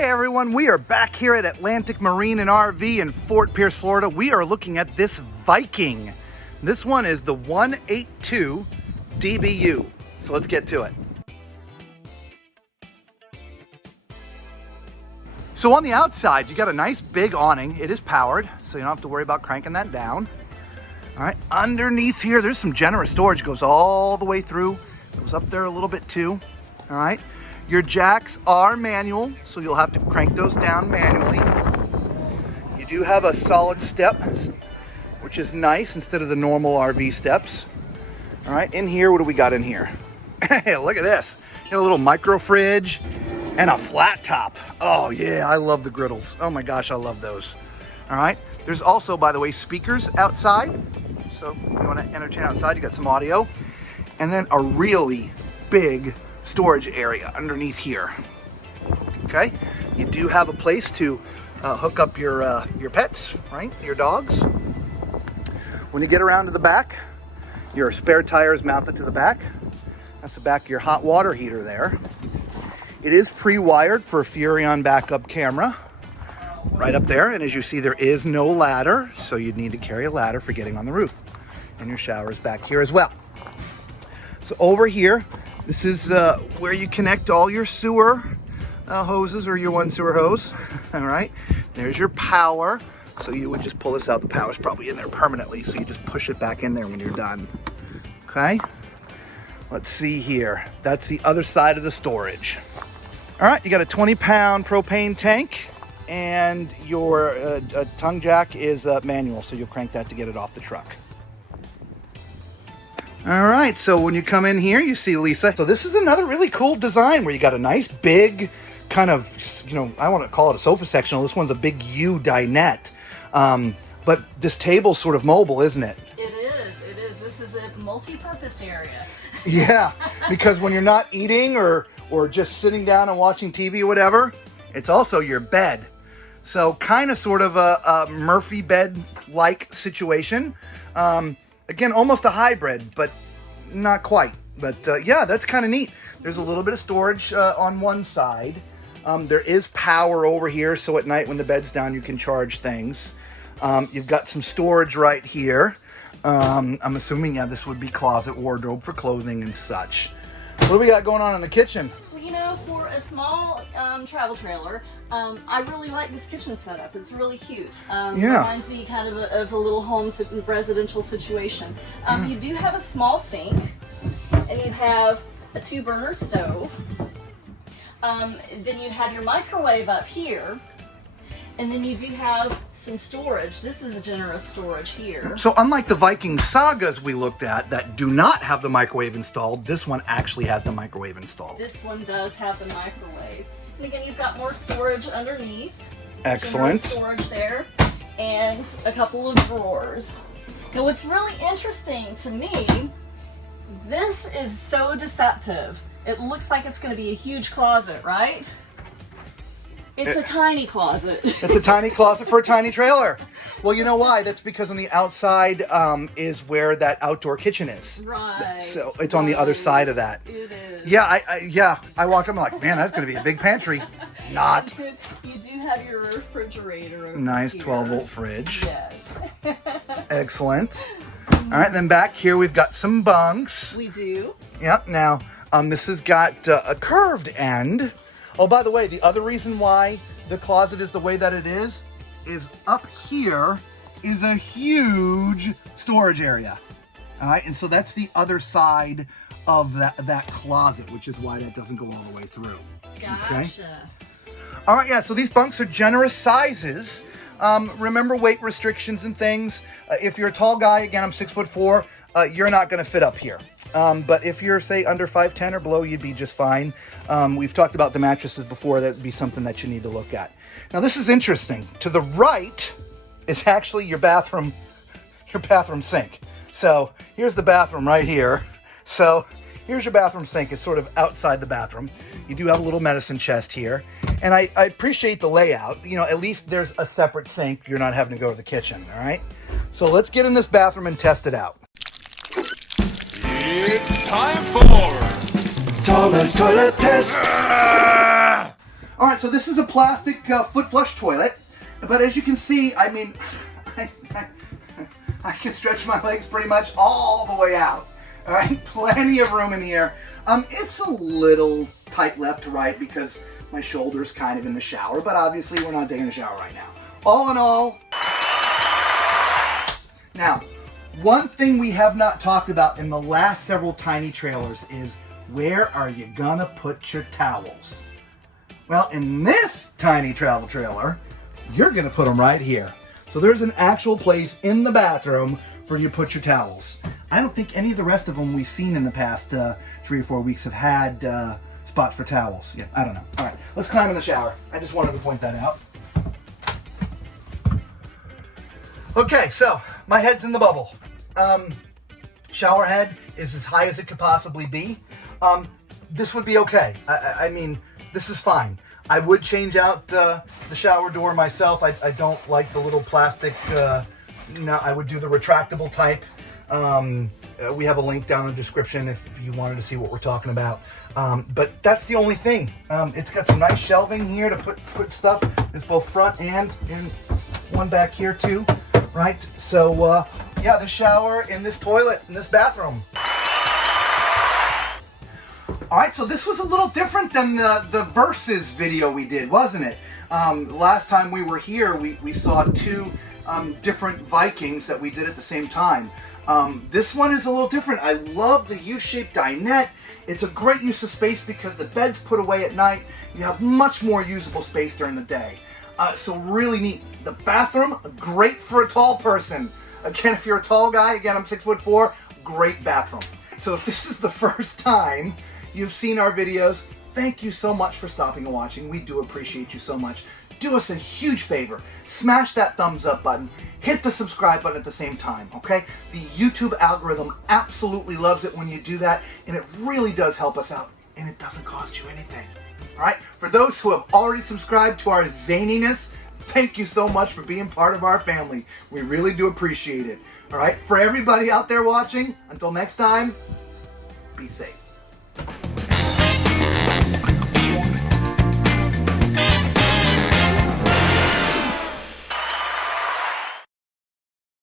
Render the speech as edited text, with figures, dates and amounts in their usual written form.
Hey everyone, we are back here at Atlantic Marine and RV in Fort Pierce, Florida. We are looking at this Viking. This one is the 182DBU. So let's get to it. So on the outside, you got a nice big awning. It is powered, so you don't have to worry about cranking that down. All right, underneath here, there's some generous storage. It goes all the way through. It goes up there a little bit too. All right. Your jacks are manual, so you'll have to crank those down manually. You do have a solid step, which is nice instead of the normal RV steps. All right, in here, what do we got in here? Hey, look at this. You got a little micro fridge and a flat top. Oh yeah, I love the griddles. Oh my gosh, I love those. All right, there's also, by the way, speakers outside. So if you want to entertain outside, you got some audio. And then a really big storage area underneath here. Okay, you do have a place to hook up your pets, right? Your dogs. When you get around to the back, your spare tire is mounted to the back. That's the back of your hot water heater there. It is pre-wired for a Furrion backup camera right up there. And as you see, there is no ladder, so you'd need to carry a ladder for getting on the roof. And your shower is back here as well. So over here, this is where you connect all your sewer hoses, or your one sewer hose. All right, there's your power. So you would just pull this out. The power's probably in there permanently, so you just push it back in there when you're done. Okay, let's see here. That's the other side of the storage. All right, you got a 20-pound propane tank, and your tongue jack is manual, so you'll crank that to get it off the truck. All right, so when you come in here, you see Lisa. So this is another really cool design where you got a nice big kind of, I want to call it a sofa sectional. This one's a big U dinette. But this table's sort of mobile, isn't it? It is. This is a multi-purpose area. Yeah, because when you're not eating or just sitting down and watching TV or whatever, it's also your bed. So kind of sort of a Murphy bed-like situation. Again, almost a hybrid, but not quite. But yeah, that's kind of neat. There's a little bit of storage on one side. There is power over here, so at night when the bed's down, you can charge things. You've got some storage right here. I'm assuming, yeah, this would be closet wardrobe for clothing and such. What do we got going on in the kitchen? Well, for a small travel trailer, I really like this kitchen setup. It's really cute. Yeah. Reminds me kind of a little home residential situation. You do have a small sink, and you have a 2-burner stove. Then you have your microwave up here. And then you do have some storage. This is a generous storage here. So unlike the Viking sagas we looked at that do not have the microwave installed, this one actually has the microwave installed. This one does have the microwave. And again, you've got more storage underneath. Excellent. Generous storage there. And a couple of drawers. Now what's really interesting to me, this is so deceptive. It looks like it's going to be a huge closet, right? It's a tiny closet. It's a tiny closet for a tiny trailer. Well, you know why? That's because on the outside is where that outdoor kitchen is. Right. So it's on the other side of that. It is. Yeah, I walk up, I'm like, man, that's going to be a big pantry. Not. You do have your refrigerator over nice here. 12-volt fridge. Yes. Excellent. All right, then back here we've got some bunks. We do. Yep. Now, this has got a curved end. Oh, by the way, the other reason why the closet is the way that it is up here is a huge storage area. All right, and so that's the other side of that closet, which is why that doesn't go all the way through. Gotcha. Okay? All right, yeah, so these bunks are generous sizes. Remember weight restrictions and things. If you're a tall guy, again, I'm 6'4", you're not going to fit up here. But if you're, say, under 5'10" or below, you'd be just fine. We've talked about the mattresses before. That would be something that you need to look at. Now, this is interesting. To the right is actually your bathroom sink. So here's the bathroom right here. So here's your bathroom sink. It's sort of outside the bathroom. You do have a little medicine chest here. And I appreciate the layout. At least there's a separate sink. You're not having to go to the kitchen, all right? So let's get in this bathroom and test it out. It's time for Tallman's Toilet Test. All right, so this is a plastic foot flush toilet, but as you can see, I mean, I can stretch my legs pretty much all the way out. All right, plenty of room in here. It's a little tight left to right because my shoulder's kind of in the shower, but obviously we're not taking a shower right now. All in all, now, one thing we have not talked about in the last several tiny trailers is where are you gonna put your towels? Well, in this tiny travel trailer, you're gonna put them right here. So there's an actual place in the bathroom for you to put your towels. I don't think any of the rest of them we've seen in the past 3 or 4 weeks have had spots for towels. Yeah, I don't know. All right, let's climb in the shower. I just wanted to point that out. Okay, so my head's in the bubble. Shower head is as high as it could possibly be. This would be okay. I mean, this is fine. I would change out the shower door myself. I don't like the little plastic. No, I would do the retractable type. We have a link down in the description if you wanted to see what we're talking about. But that's the only thing. It's got some nice shelving here to put stuff. There's both front and one back here too, right? So yeah, the shower in this toilet in this bathroom. All right, so this was a little different than the Versus video we did, wasn't it? Last time we were here, we saw 2 different Vikings that we did at the same time. This one is a little different. I love the U-shaped dinette. It's a great use of space because the bed's put away at night. You have much more usable space during the day. So really neat. The bathroom, great for a tall person. Again, if you're a tall guy, again, I'm 6'4", great bathroom. So if this is the first time you've seen our videos, thank you so much for stopping and watching. We do appreciate you so much. Do us a huge favor. Smash that thumbs up button. Hit the subscribe button at the same time, okay? The YouTube algorithm absolutely loves it when you do that, and it really does help us out, and it doesn't cost you anything. All right? For those who have already subscribed to our zaniness, thank you so much for being part of our family. We really do appreciate it. All right? For everybody out there watching, until next time, be safe.